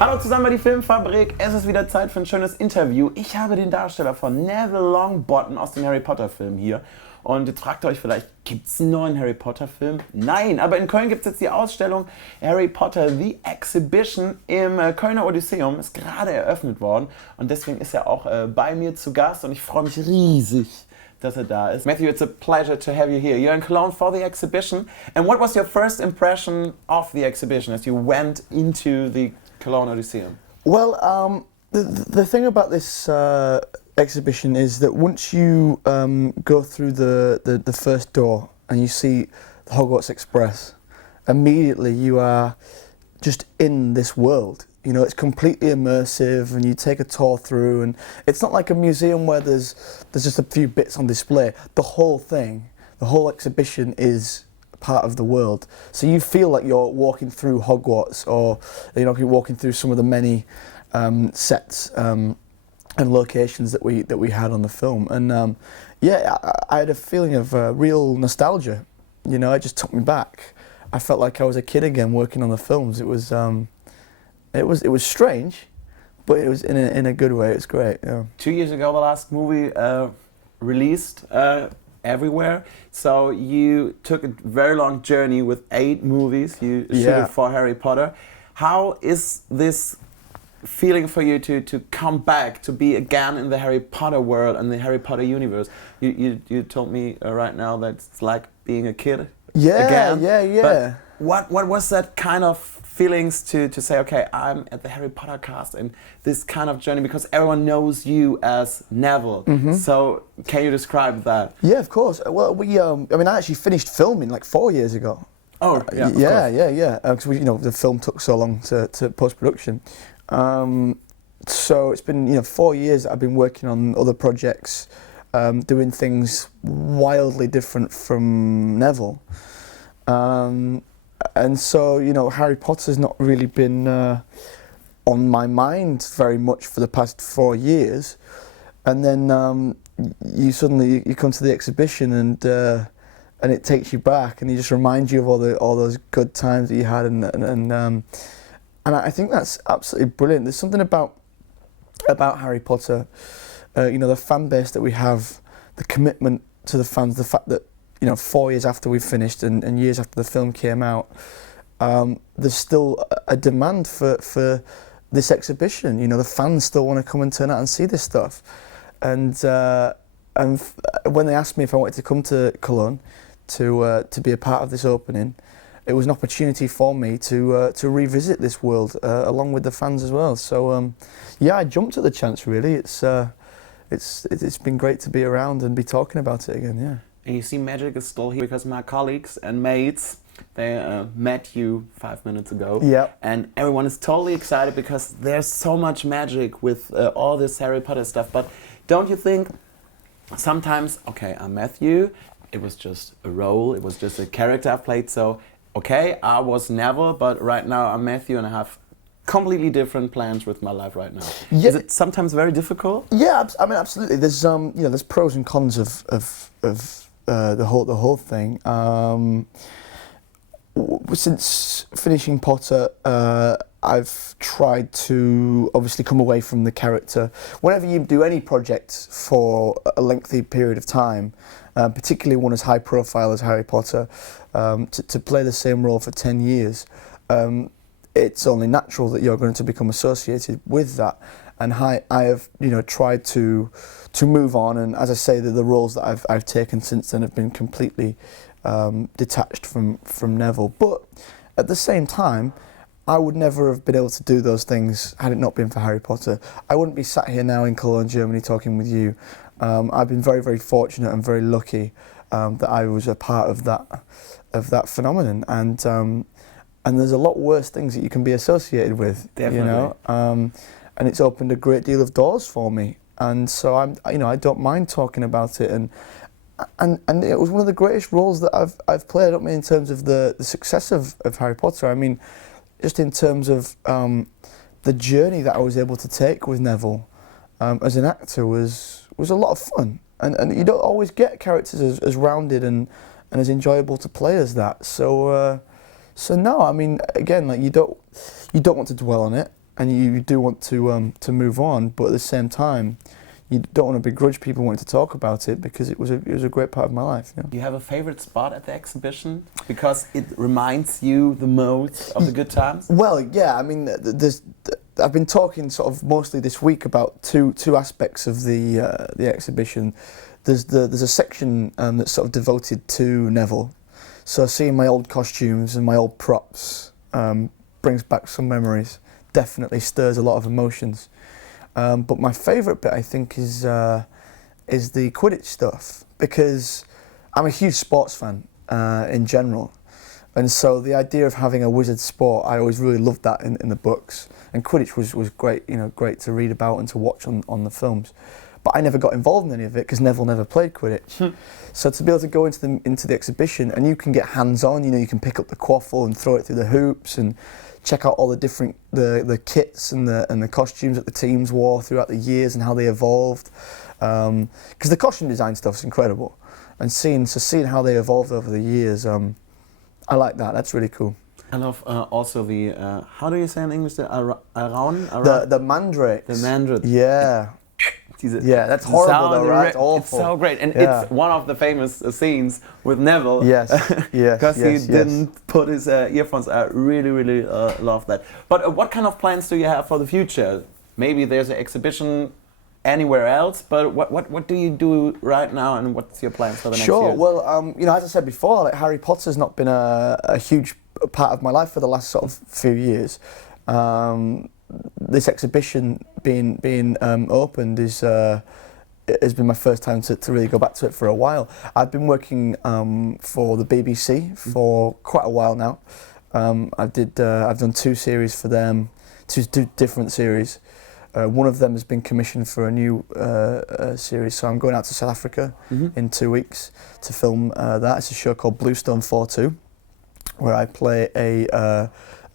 Hallo zusammen bei dieFilmfabrik, es ist wieder Zeit für ein schönes Interview. Ich habe den Darsteller von Neville Longbottom aus den Harry Potter Filmen hier. Und jetzt fragt ihr euch vielleicht, gibt es einen neuen Harry Potter Film? Nein, aber in Köln gibt es jetzt die Ausstellung Harry Potter The Exhibition im Kölner Odysseum. Ist gerade eröffnet worden und deswegen ist er auch bei mir zu Gast und ich freue mich riesig, dass er da ist. Matthew, it's a pleasure to have you here. You're in Cologne for the exhibition. And what was your first impression of the exhibition as you went into the Cologne Odysseum? Well, the thing about this exhibition is that once you go through the first door and you see the Hogwarts Express, immediately you are just in this world. You know, it's completely immersive, and you take a tour through, and it's not like a museum where there's just a few bits on display. The whole thing, the whole exhibition is part of the world. So you feel like you're walking through Hogwarts, or you're walking through some of the many sets and locations that we had on the film. And yeah, I had a feeling of real nostalgia. You know, it just took me back. I felt like I was a kid again working on the films. It was strange, but it was in a good way. It's great. Yeah. 2 years ago, the last movie released everywhere. So you took a very long journey with 8 movies. You shot for Harry Potter. How is this feeling for you to come back, to be again in the Harry Potter world and the Harry Potter universe? You told me right now that it's like being a kid again. Yeah. But what was that kind of feelings to say, okay, I'm at the Harry Potter cast and this kind of journey, because everyone knows you as Neville. Mm-hmm. So can you describe that? Yeah, of course. Well, I actually finished filming like 4 years ago. Oh, yeah. Yeah. Because the film took so long to post-production. So it's been 4 years that I've been working on other projects, doing things wildly different from Neville. And so, Harry Potter's not really been on my mind very much for the past 4 years. And then you suddenly come to the exhibition and it takes you back, and it just reminds you of all those good times that you had, and I think that's absolutely brilliant. There's something about Harry Potter, the fan base that we have, the commitment to the fans, the fact that 4 years after we finished and years after the film came out, there's still a demand for this exhibition. The fans still want to come and turn out and see this stuff. And when they asked me if I wanted to come to Cologne to be a part of this opening, it was an opportunity for me to revisit this world along with the fans as well. So I jumped at the chance. Really, it's been great to be around and be talking about it again. Yeah. And you see, magic is still here because my colleagues and mates, they met you 5 minutes ago. Yeah. And everyone is totally excited because there's so much magic with all this Harry Potter stuff. But don't you think sometimes, okay, I'm Matthew, it was just a role, it was just a character I played, so okay, I was Neville, but right now I'm Matthew and I have completely different plans with my life right now. Yeah. Is it sometimes very difficult? Yeah, I mean, absolutely. There's there's pros and cons of the whole thing. Since finishing Potter, I've tried to obviously come away from the character. Whenever you do any project for a lengthy period of time, particularly one as high profile as Harry Potter, to play the same role for 10 years, it's only natural that you're going to become associated with that. And I have tried to move on, and as I say, the roles that I've taken since then have been completely detached from Neville. But at the same time, I would never have been able to do those things had it not been for Harry Potter. I wouldn't be sat here now in Cologne, Germany, talking with you. I've been very, very fortunate and very lucky that I was a part of that phenomenon. And there's a lot worse things that you can be associated with. Definitely. And it's opened a great deal of doors for me. And so I don't mind talking about it. And it was one of the greatest roles that I've played. I don't mean in terms of the success of Harry Potter. I mean, just in terms of the journey that I was able to take with Neville as an actor was a lot of fun. And you don't always get characters as rounded and as enjoyable to play as that. So no, I mean, again, like you don't want to dwell on it. and you do want to move on, but at the same time, you don't want to begrudge people wanting to talk about it because it was a great part of my life. Yeah. Do you have a favorite spot at the exhibition because it reminds you the most of the good times? Well, yeah. I mean, I've been talking sort of mostly this week about two aspects of the exhibition. There's a section that's sort of devoted to Neville. So seeing my old costumes and my old props brings back some memories. Definitely stirs a lot of emotions. But my favourite bit, I think, is the Quidditch stuff, because I'm a huge sports fan in general, and so the idea of having a wizard sport, I always really loved that in the books, and Quidditch was great, great to read about and to watch on the films. But I never got involved in any of it because Neville never played Quidditch. So to be able to go into the exhibition, and you can get hands-on, you can pick up the quaffle and throw it through the hoops and check out all the different the kits and the costumes that the teams wore throughout the years and how they evolved. Because the costume design stuff's incredible, and seeing how they evolved over the years, I like that. That's really cool. I love also the how do you say in English the Rahmen? The mandrake. The mandrake. Yeah. Yeah, that's horrible though, right? It's awful. It's so great, and it's one of the famous scenes with Neville. Yes, yes, because he didn't put his earphones. I really love that. But what kind of plans do you have for the future? Maybe there's an exhibition anywhere else, but what do you do right now, and what's your plans for the next year? Sure. Well, as I said before, like Harry Potter's not been a huge part of my life for the last sort of few years. This exhibition being opened has been my first time to really go back to it for a while. I've been working for the BBC for quite a while now. I've done 2 series for them, two different series. One of them has been commissioned for a new series, so I'm going out to South Africa in 2 weeks to film that. It's a show called Bluestone 4-2, where I play a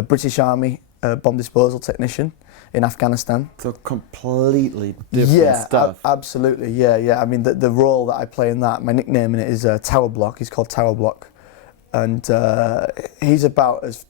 British Army bomb disposal technician in Afghanistan. So completely different stuff. Yeah, absolutely. Yeah. I mean, the role that I play in that, my nickname in it is Tower Block. He's called Tower Block, and he's about as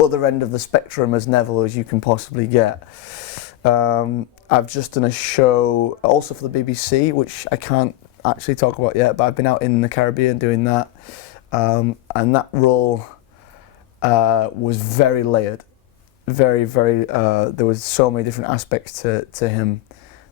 other end of the spectrum as Neville as you can possibly get. I've just done a show also for the BBC, which I can't actually talk about yet, but I've been out in the Caribbean doing that, and that role was very layered. Very, there was so many different aspects to him.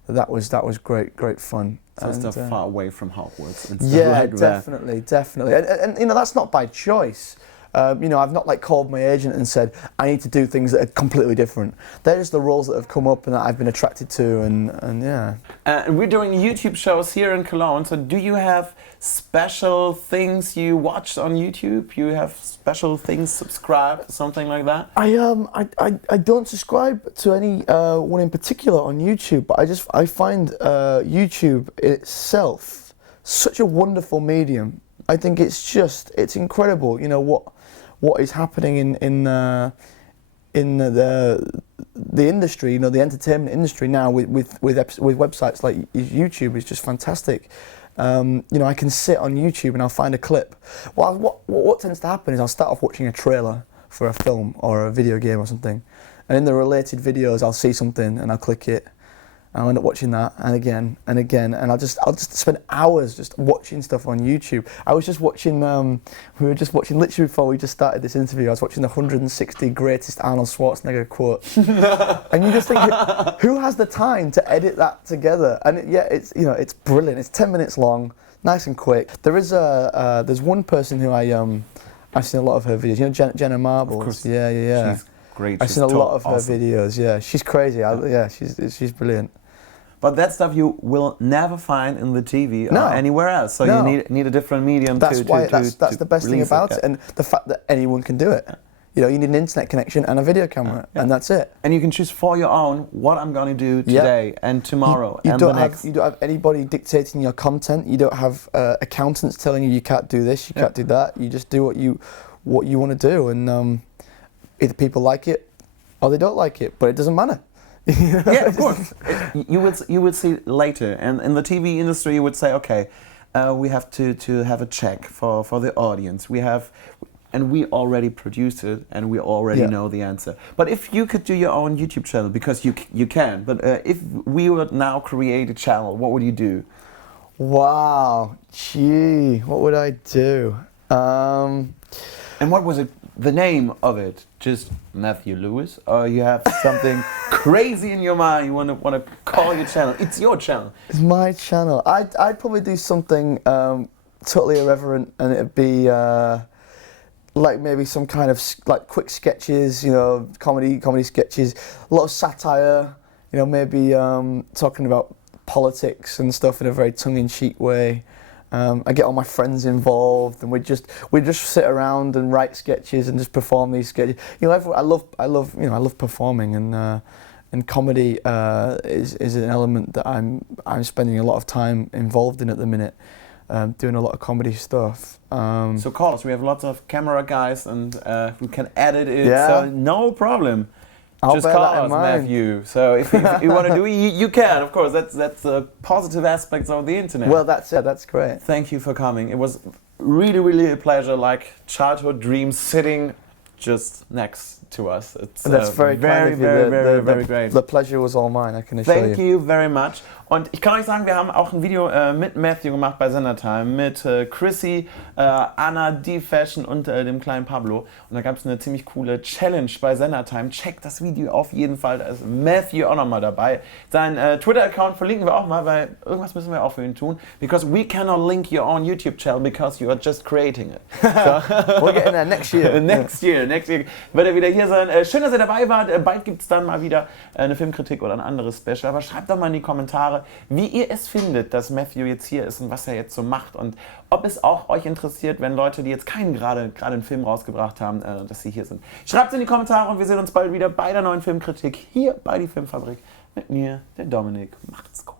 That was great fun. So stuff far away from Hogwarts and stuff like definitely, that. Definitely. And that's not by choice. I've not called my agent and said I need to do things that are completely different. They're just the roles that have come up and that I've been attracted to, and yeah. And we're doing YouTube shows here in Cologne. So do you have special things you watch on YouTube? You have special things subscribe, something like that? I don't subscribe to any one in particular on YouTube, but I find YouTube itself such a wonderful medium. I think it's incredible. What is happening in the industry, the entertainment industry now with websites like YouTube is just fantastic. I can sit on YouTube and I'll find a clip. Well, what tends to happen is I'll start off watching a trailer for a film or a video game or something, and in the related videos I'll see something and I'll click it. I'll end up watching that and again, and I'll just spend hours just watching stuff on YouTube. I was just watching, we were just watching literally before we just started this interview. I was watching the 160 greatest Arnold Schwarzenegger quotes, and you just think, who has the time to edit that together? And it's brilliant. It's 10 minutes long, nice and quick. There's one person who I've seen a lot of her videos. Jenna Marbles. Of course. Yeah. She's great. I've seen a lot of her videos. Yeah, she's crazy. She's brilliant. But that stuff you will never find in the TV or anywhere else. So you need a different medium. That's the best thing about it, and the fact that anyone can do it. You need an internet connection and a video camera, and that's it. And you can choose for your own what I'm going to do today and tomorrow you and don't the next. You don't have anybody dictating your content. You don't have accountants telling you can't do this, you can't do that. You just do what you want to do, and either people like it or they don't like it, but it doesn't matter. Yeah, of course. You would see later, and in the TV industry, you would say, okay, we have to have a check for the audience. and we already produced it and we already know the answer. But if you could do your own YouTube channel, because you can, but if we would now create a channel, what would you do? Wow, gee, what would I do? And what was it? The name of it? Just Matthew Lewis, or you have something crazy in your mind you want to call your channel? It's your channel. It's my channel. I'd probably do something totally irreverent, and it'd be like maybe some kind of like quick sketches, you know, comedy sketches, a lot of satire, you know, maybe talking about politics and stuff in a very tongue-in-cheek way. I get all my friends involved, and we just sit around and write sketches and just perform these sketches. You know, I love performing, and comedy is an element that I'm spending a lot of time involved in at the minute, doing a lot of comedy stuff. So call us. We have lots of camera guys, and we can edit it. Yeah. So no problem. I'll Just bear call that in us, mind. Matthew. So if you want to do it, you can. Of course, that's the positive aspects of the internet. Well, that's it. That's great. Thank you for coming. It was really a pleasure. Like childhood dreams sitting just next to us. It's That's very kind of you. very great. The pleasure was all mine, I can assure Thank you very much. Und ich kann euch sagen, wir haben auch ein Video mit Matthew gemacht bei Sendertime, mit Chrissy, Anna, D-Fashion und dem kleinen Pablo. Und da gab es eine ziemlich coole Challenge bei Sendertime. Checkt das Video auf jeden Fall, da ist Matthew auch nochmal dabei. Sein Twitter-Account verlinken wir auch mal, weil irgendwas müssen wir auch für ihn tun. Because we cannot link your own YouTube channel because you are just creating it. So, We're getting there next year. next year wird er wieder hier sein. Schön, dass ihr dabei wart. Bald gibt es dann mal wieder eine Filmkritik oder ein anderes Special. Aber schreibt doch mal in die Kommentare, wie ihr es findet, dass Matthew jetzt hier ist und was er jetzt so macht. Und ob es auch euch interessiert, wenn Leute, die jetzt keinen gerade einen Film rausgebracht haben, dass sie hier sind. Schreibt es in die Kommentare und wir sehen uns bald wieder bei der neuen Filmkritik hier bei die Filmfabrik mit mir, der Dominik. Macht's gut.